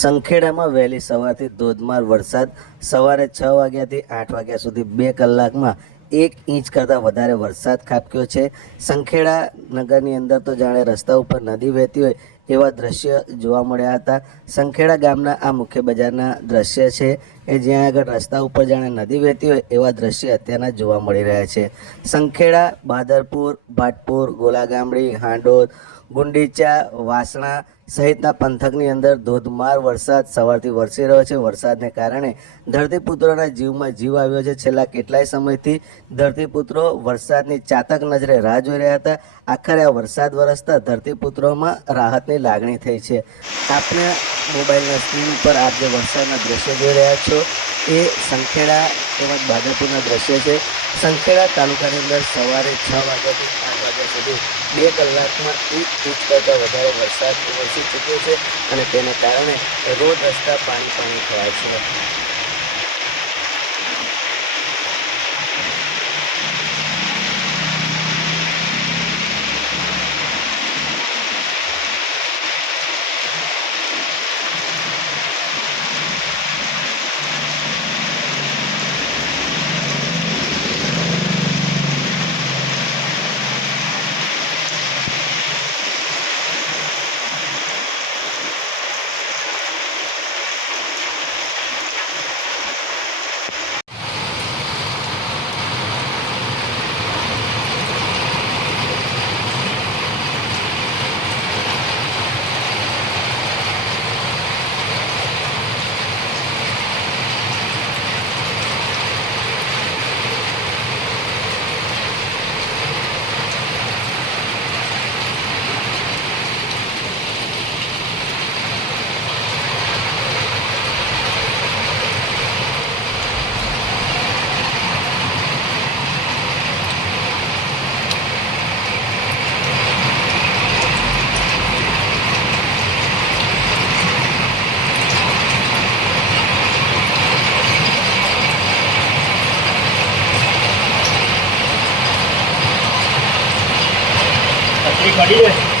સંખેડામાં વહેલી સવારથી ધોધમાર વરસાદ. સવારે 6 વાગ્યાથી 8 વાગ્યા સુધી 2 કલાકમાં 1 ઇંચ કરતાં વધારે વરસાદ ખાબક્યો છે. સંખેડા નગરની અંદર તો જાણે રસ્તા ઉપર નદી વહેતી હોય એવા દ્રશ્ય જોવા મળ્યા હતા. સંખેડા ગામના આ મુખ્ય બજારના દ્રશ્ય છે એ જ્યાં આગળ રસ્તા ઉપર જાણે નદી વહેતી હોય એવા દ્રશ્ય અત્યારના જોવા મળી રહ્યા છે. સંખેડા, બાદરપુર, ભાટપુર, ગોલાગામડી, હાંડોદ, ગુંડીચા, વાસણા સહિતના પંથકની અંદર ધોધમાર વરસાદ સવારથી વરસી રહ્યો છે. વરસાદને કારણે ધરતીપુત્રોના જીવમાં જીવ આવ્યો છે. છેલ્લા કેટલાય સમયથી ધરતીપુત્રો વરસાદની ચાતક નજરે રાહ જોઈ રહ્યા હતા. આખરે આ વરસાદ વરસતા ધરતીપુત્રોમાં રાહતની લાગણી થઈ છે. આપણે મોબાઈલના સ્ક્રીન પર આપ જે વરસાદના દ્રશ્ય જોઈ રહ્યા છો એ સંખેડા તેમજ બાદરપુરના દ્રશ્ય છે. સંખેડા તાલુકાની અંદર સવારે 6 વાગ્યાથી 8 વાગ્યા સુધી 2 કલાકમાં 1 ઇંચ કરતાં વધારે વરસાદ વરસી ચૂક્યો છે અને તેને કારણે રોડ રસ્તા પાણી થયા છે. પડી જાય